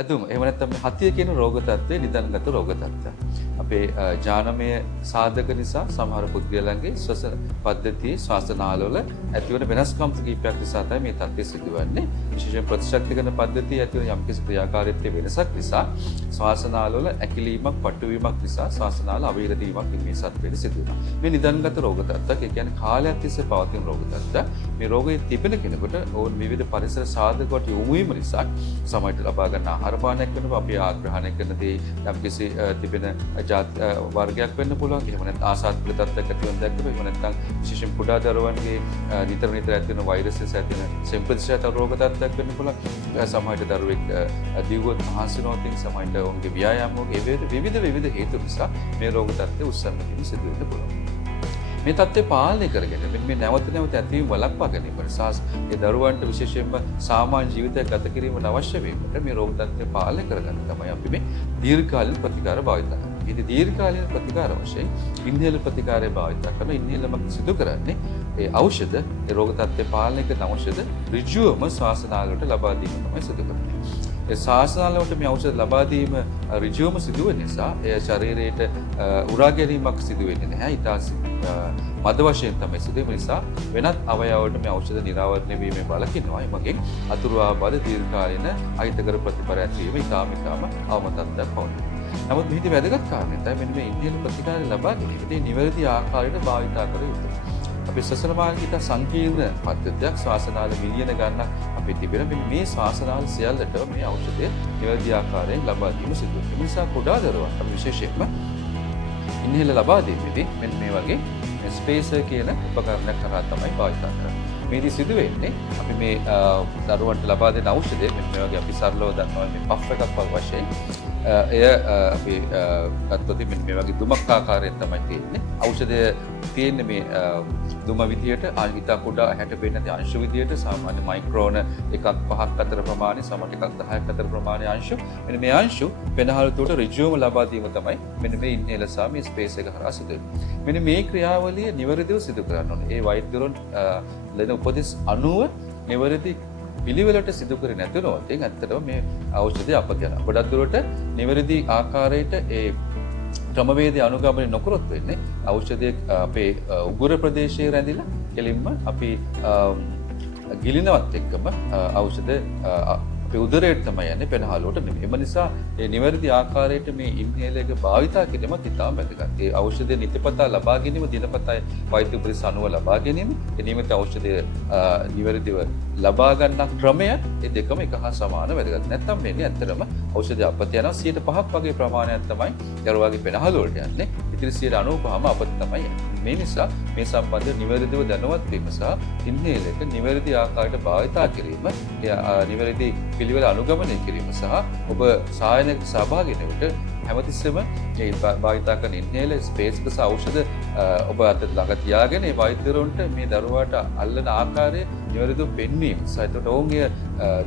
ඇතුම එහෙම නැත්නම් මේ හතිය කියන රෝග තත්ත්වය නිදන්ගත රෝග තත්ත්වයක්. අපේ ජානමය සාධක නිසා සමහර පුද්ගලයන්ගේ ශ්වසන පද්ධතියේ ශ්වාසනාලවල ඇතිවන වෙනස්කම් කිහිපයක් නිසා තමයි මේ තත්ත්වය සිදුවන්නේ. විශේෂයෙන් ප්‍රතිශක්තිකරණ පද්ධතියේ ඇතිවන යම්කිසි ක්‍රියාකාරීත්වයේ වෙනසක් නිසා ශ්වාසනාලවල ඇකිලීමක්, පටුවීමක් නිසා ශ්වාසනාල අවීරද වීමක් මේ සත්ත්වයට සිදු වෙනවා. මේ නිදන්ගත රෝග තත්ත්වයක්. ඒ කියන්නේ කාලයක් තිස්සේ පවතින රෝග තත්ත්වයක්. මේ රෝගයේ තිබෙන කෙනෙකුට ඕන් විවිධ පරිසර සාධකවලට යොමු වීම නිසා සමහරට ලබා ගන්න ආහාර පානයක් වෙනවා අපි ආග්‍රහණය කරන දේ යම්කිසි තිබෙන ජාත වර්ගයක් වෙන්න පුළුවන්. එහෙම නැත්නම් ආසාත්මක තත්ත්වයක් ඇති වෙන දැක්කම එහෙම නැත්නම් විශේෂයෙන් කුඩා දරුවන්ගේ නිතර ඇති වෙන වෛරසස් ඇති වෙන සෙම්පතිසයට රෝග තත්ත්වයක් වෙන්න පුළුවන්. සමහරට දරුවෙක් දිව්වොත් මහන්සිනෝතින් සමහරට ඔවුන්ගේ ව්‍යායාම විවිධ හේතු නිසා මේ රෝග තත්ත්වය උස්සන්න වීම සිදු වෙන්න පුළුවන්. මේ තත්ත්වය පාලනය කරගෙන මේ නැවත ඇතිවීම වළක්වා ගැනීම නිසා ඒ දරුවන්ට විශේෂයෙන්ම සාමාන්‍ය ජීවිතයක් ගත කිරීමට අවශ්‍ය වීමට මේ රෝග තත්ත්වය පාලනය කරගන්න තමයි අපි මේ දීර්ඝකාලීන ප්‍රතිකාර භාවිත කරන්නේ. ඉතින් දීර්ඝකාලීන ප්‍රතිකාර වශයෙන් ඉන්හෙලර් ප්‍රතිකාරය භාවිත කරන ඉන්හෙලර් සිදු කරන්නේ ඒ ඖෂධ ඒ රෝග තත්ත්වය පාලනය කරන ඖෂධ ඍජුවම ශ්වාසනාලවලට ලබා දීම තමයි සිදු කරන්නේ. ඒ ශ්වාසනාලවලට මේ ඖෂධ ලබා දීම ඍජුවම සිදු වෙන නිසා ඒ ශරීරයට උරා ගැනීමක් සිදු වෙන්නේ නැහැ. ඊට මද වශයෙන් තමයි සිදු වෙන නිසා වෙනත් අවයවවලට මේ ඖෂධ නිරාවරණය වීමේ බලකිනවා. එමගින් අතුරු ආබාධ දීර්ඝකාලීන අහිතකර ප්‍රතිඵල ඇතිවීම ඉතාම අවම තත්ත්වයක් පවතිනවා. නමුත් මෙහිදී වැදගත් කාරණේ තමයි මෙන්න මේ ඉන්හෙලර් ප්‍රතිකාරය ලබා ගැනීමට නිවැරදි ආකාරයට භාවිත කර යුතුයි. අපේ ශ්වසන මාර්ගික සංකීර්ණ පද්ධතියක් ශ්වාසනාල මිලියන ගණනක් අපේ තිබෙන මේ ශ්වාසනාල සියල්ලට මේ ඖෂධය නිවැරදි ආකාරයෙන් ලබා දීම සිදු වෙනවා. ඒ නිසා කුඩා දරුවන් අපි විශේෂයෙන්ම ඉන්හෙලර් ලබා දීමේදී මෙන්න මේ වගේ ස්පේසර් කියන උපකරණයක් කරා තමයි භාවිත කරන්නේ. මේදී සිදු වෙන්නේ අපි මේ දරුවන්ට ලබා දෙන ඖෂධය මෙන්න මේ වගේ අපි සරලව දන්නවා මේ පෆ් එකක් වගේ වශයෙන් එය අපි ගත්තොත් මෙන්න මේ වගේ දුමක් ආකාරයෙන් තමයි තියෙන්නේ. ඖෂධය තියෙන්නේ මේ දුම විදියට ආගිතා කුඩා 60 වෙනි අංශු විදියට සාමාන්‍ය මයික්‍රෝන 1.5ක් අතර ප්‍රමාණය සමහර 1.10ක් අතර ප්‍රමාණය අංශු. මෙන්න මේ අංශු පෙනහළු තුට ඍජුවම ලබා දීම තමයි මෙන්න මේ ඉන්හෙලර් සහ මේ ස්පේස් එක හරහා සිදු වෙන්නේ. මෙන්න මේ ක්‍රියාවලිය නිවැරදිව සිදු කරන්න ඕනේ. ඒ වෛද්‍යවරුන් ලෙන උපදෙස් අනුව නිවැරදි පිළිවෙලට සිදු කරේ නැතුනොත් ඇත්තටම මේ ඖෂධය අපත යනවා. ගොඩක් දුරට නිවැරදි ආකාරයට ඒ ක්‍රමවේදය අනුගමනය නොකරොත් වෙන්නේ ඖෂධයේ අපේ උගුර ප්‍රදේශයේ රැඳිලා කෙලින්ම අපි ගිලිනවත් එක්කම ඖෂධ අපේ උදරයට තමයි යන්නේ පෙනහළුවට නෙමෙයි. ඒ නිසා ඒ නිවැරදි ආකාරයට මේ ඉන්හෙලර් එක භාවිතා කිරීමත් ඉතාම වැදගත්. ඒ ඖෂධය නිතිපතා ලබා ගැනීම දිනපතා වෛද්‍ය උපදෙස් අනුව ලබා ගැනීම, ඒ නියමිත ඖෂධය නිවැරදිව ලබා ගන්න ක්‍රමය ඒ දෙකම එක හා සමාන වැදගත්. නැත්නම් වෙන්නේ ඇත්තටම ඖෂධය අපත යනවා 5% වගේ ප්‍රමාණයක් තමයි දරුවාගේ පෙනහළු වලට යන්නේ. ඉතින් 95%ම අපත තමයි යන්නේ. මේ නිසා මේ සම්බන්ධ නිවැරදිව දැනුවත් වීම සහ ඉන්හෙලර් එක නිවැරදි ආකාරයට භාවිතා කිරීම, නිවැරදි පිළිවෙල අනුගමනය කිරීම සහ ඔබ සායනයක සහභාගී වෙනකොට හැමතිස්සෙම මේ භාවිතා කරන ඉන්හෙලර් ස්පේස් එක සහ ඖෂධ ඔබ අත ළඟ තියාගෙන ඒ වෛද්‍යවරුන්ට මේ දරුවාට අල්ලන ආකාරය නිවැරදිව පෙන්වීම සහ ඒකට ඔවුන්ගේ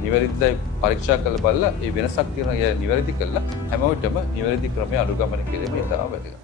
නිවැරදිව පරීක්ෂා කරලා බලලා ඒ වෙනසක් තියෙනවා නිවැරදි කරලා හැමෝටම නිවැරදි ක්‍රමය අනුගමනය කිරීම ඉතාම වැදගත්.